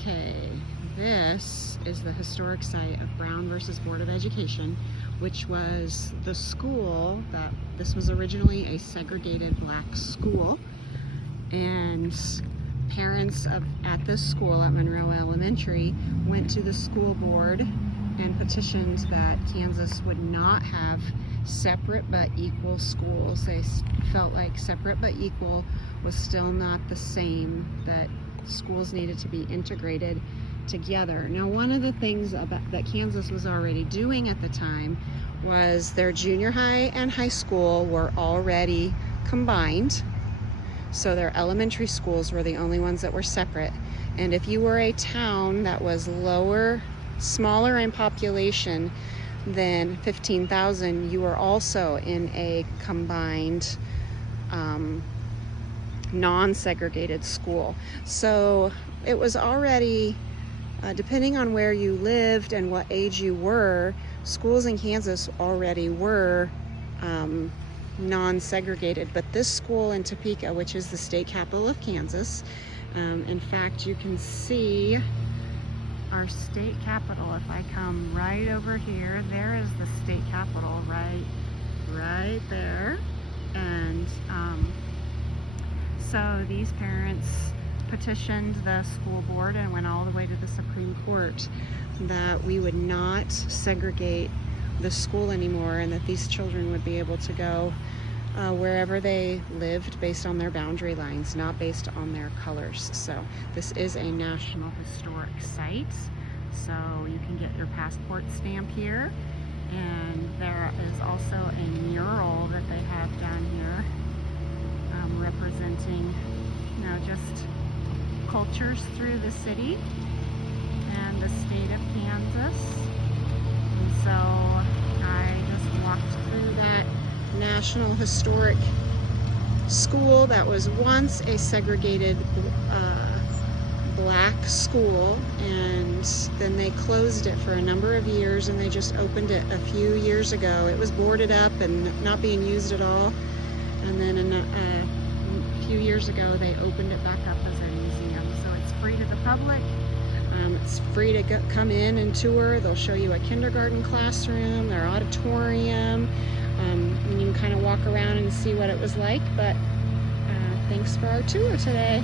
Okay, this is the historic site of Brown versus Board of Education, which was the school that this was originally a segregated black school, and parents at this school at Monroe Elementary went to the school board and petitioned that Kansas would not have separate but equal schools. They felt like separate but equal was still not the same, that schools needed to be integrated together. Now, one of the things that Kansas was already doing at the time was their junior high and high school were already combined. So their elementary schools were the only ones that were separate. And if you were a town that was smaller in population than 15,000, you were also in a combined non-segregated school. So it was already, depending on where you lived and what age you were, schools in Kansas already were non-segregated. But this school in Topeka, which is the state capital of Kansas, in fact, you can see our state capital. If I come right over here, there is the state capital right there. And so these parents petitioned the school board and went all the way to the Supreme Court that we would not segregate the school anymore, and that these children would be able to go wherever they lived based on their boundary lines, not based on their colors. So this is a National Historic Site, so you can get your passport stamp here. And there is also a mural that they have down here representing, just cultures through the city and the state of Kansas. And so I just walked through that National Historic School that was once a segregated black school, and then they closed it for a number of years, and they just opened it a few years ago. It was boarded up and not being used at all, and then a few years ago they opened it back up as a museum. So it's free to the public. It's free to come in and tour. They'll show you a kindergarten classroom, their auditorium, and you can kind of walk around and see what it was like. But thanks for our tour today.